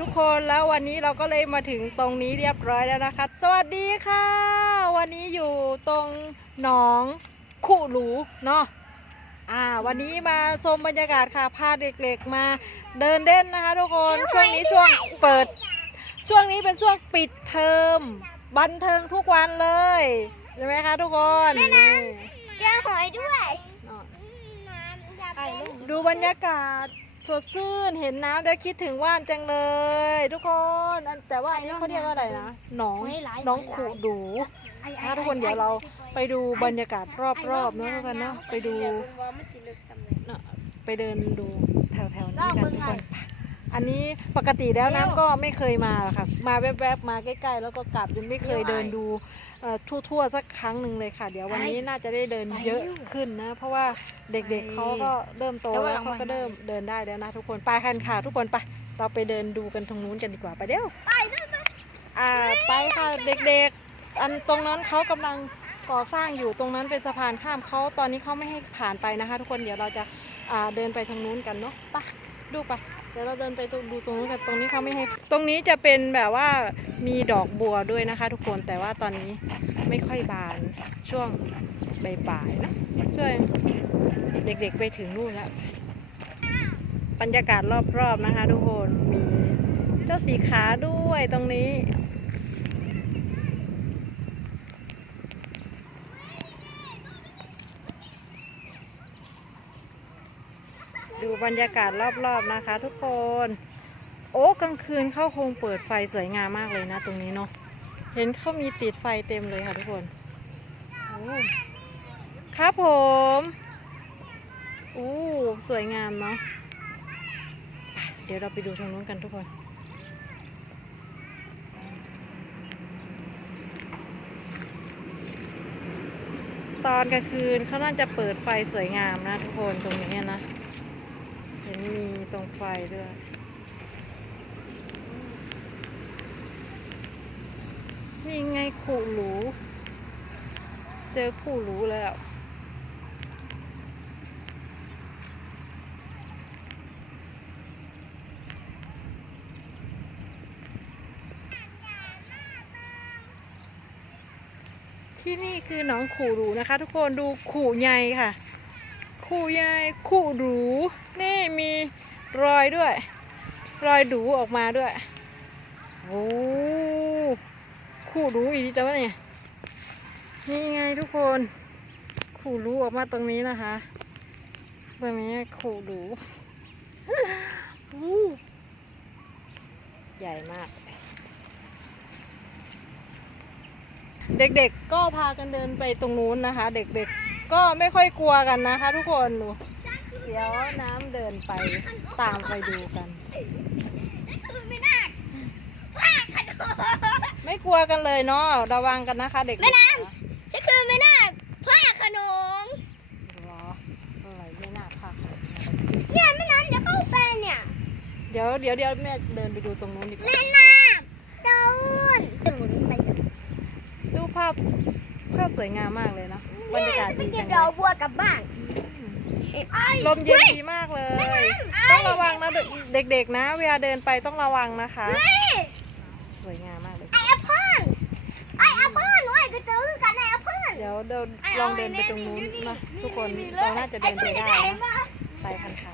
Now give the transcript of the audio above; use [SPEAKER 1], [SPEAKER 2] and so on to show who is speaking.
[SPEAKER 1] ทุกคนแล้ววันนี้เราก็เลยมาถึงตรงนี้เรียบร้อยแล้วนะคะ สวัสดีค่ะ วันนี้อยู่ตรงหนองคู่หลูเนาะอ่า วันนี้มาชมบรรยากาศค่ะพาเด็กๆมาเดินเล่นนะคะ ทุกคนช่วงนี้ช่วงเปิด ช่วงนี้เป็นช่วงปิดเทอมบันเทิงทุกวันเลยใช่ไหมคะทุกคนนี่
[SPEAKER 2] เจอหอยด้วย
[SPEAKER 1] เนาะ
[SPEAKER 2] น้ำอยากเป็น
[SPEAKER 1] ดูบรรยากาศ สดชื่นเห็นน้ำแล้วคิดถึงว่านจังเลย ทุกคนอันแต่ว่าอันนี้เขาเรียกว่าอะไรนะหนองหน้องขูดูนะทุกคนเดี๋ยวเราไปดูบรรยากาศรอบๆเนอะทุกคนเนาะไปดูเนาะไปเดินดูแถวๆนี้กันทุกคนไปอันนี้ปกติแล้วน้ำก็ไม่เคยมาหรอกค่ะ มาแวบๆมาใกล้ๆ แล้วก็กลับยังไม่เคยเดินดูเอ่อ ทั่วๆสักครั้งหนึ่งเลยค่ะ เดี๋ยววันนี้น่าจะได้เดินเยอะขึ้นนะ เพราะว่าเด็กๆเขาก็เริ่มโตแล้วเขาก็เริ่มเดินได้แล้วนะทุกคนไปกันค่ะ ทุกคนไปเราไปเดินดูกันตรงนู้นกันดีกว่าไปเดี๋ยว
[SPEAKER 2] ไปด้วยไหม
[SPEAKER 1] อ่าไปค่ะเด็กๆ อันตรงนั้นเขากำลังก่อสร้างอยู่ตรงนั้นเป็นสะพานข้ามเขาตอนนี้เขาไม่ให้ผ่านไปนะคะ ทุกคนเดี๋ยวเราจะอ่าเดินไปทางนู้นกันเนาะไปดูไป เดี๋ยวเราเดินไปดูตรงนู้นกันตรงนี้เขาไม่ให้ ตรงนี้จะเป็นแบบว่ามีดอกบัวด้วยนะคะ ทุกคนแต่ว่าตอนนี้ไม่ค่อยบานช่วงใบ่ายนะช่วงเด็กๆไปถึงนู่นแล้วบรรยากาศรอบๆนะคะ ทุกคนมีเจ้าสีขาด้วยตรงนี้ ดูบรรยากาศรอบๆนะคะทุกคน โอ้กลางคืนเขาคงเปิดไฟสวยงามมากเลยนะตรงนี้เนาะเห็นเขามีติดไฟเต็มเลยค่ะทุกคนครับผมอู้สวยงามเนาะเดี๋ยวเราไปดูทางนู้นกันทุกคน ตอนกลางคืนเขาน่าจะเปิดไฟสวยงามนะทุกคนตรงนี้นะ ห็นมีตรงไฟด้วย นี่ไงขู่หรูเจอขู่หรูแล้วที่นี่คือหนองขู่หรูนะคะ ทุกคนดูขู่ใหญ่ค่ะ ขู่ใหญ่ขู่หรูนี่มีรอยด้วย รอยดูออกมาด้วยโอ้ขู่หรูอีกแต่ว่าเนี่ยนี่ไงทุกคน ขู่หรูออกมาตรงนี้นะคะแบบนี้ขู่หรูอู้ใหญ่มาก เด็กๆก็พากันเดินไปตรงนู้นนะคะ เด็กๆ ก็ไม่ค่อยกลัวกันนะคะ ทุกคนดูเดี๋ยวน้ำเดินไปตามไปดูกัน
[SPEAKER 2] ไม่น่าผ้าขนม
[SPEAKER 1] ไม่กลัวกันเลยเนาะระวังกันนะคะ เด็กๆ
[SPEAKER 2] แม่น้ำฉันคือไม่น่าผ้าขนม
[SPEAKER 1] เหรออะไรไม่น่าพาใคร
[SPEAKER 2] เนี่ยแม่น้ำจะเข้าไปเนี่ย
[SPEAKER 1] เดี๋ยวเดี๋ยวเดี๋ยวแม่เดินไปดูตรงนู้นดีกว่า
[SPEAKER 2] แม่น้ำตูนจะหมุนไปเลย
[SPEAKER 1] ดูภาพ ภาพสวยงามมากเลยเนาะบรรยากาศ
[SPEAKER 2] ไป
[SPEAKER 1] ดี
[SPEAKER 2] เก็
[SPEAKER 1] จั
[SPEAKER 2] บ
[SPEAKER 1] ง
[SPEAKER 2] ด
[SPEAKER 1] เล
[SPEAKER 2] อก
[SPEAKER 1] ย
[SPEAKER 2] บัวกลับบ้าน
[SPEAKER 1] ลมเย็นดีมากเลย ต้องระวังนะเด็กๆนะ เวลาเดินไปต้องระวังนะคะ
[SPEAKER 2] เฮ้ย
[SPEAKER 1] สวยงามมากเลย
[SPEAKER 2] ไอแอปเปิ้ลไอแอปเปิ้ลหนูไอ้ก็เจอกันไอแอปเปิ้ล
[SPEAKER 1] เดี๋ยวเดินลองเดินไปตรงนู้นนะทุกคนเราน่าจะเดินไปได้นะไปกันค่ะ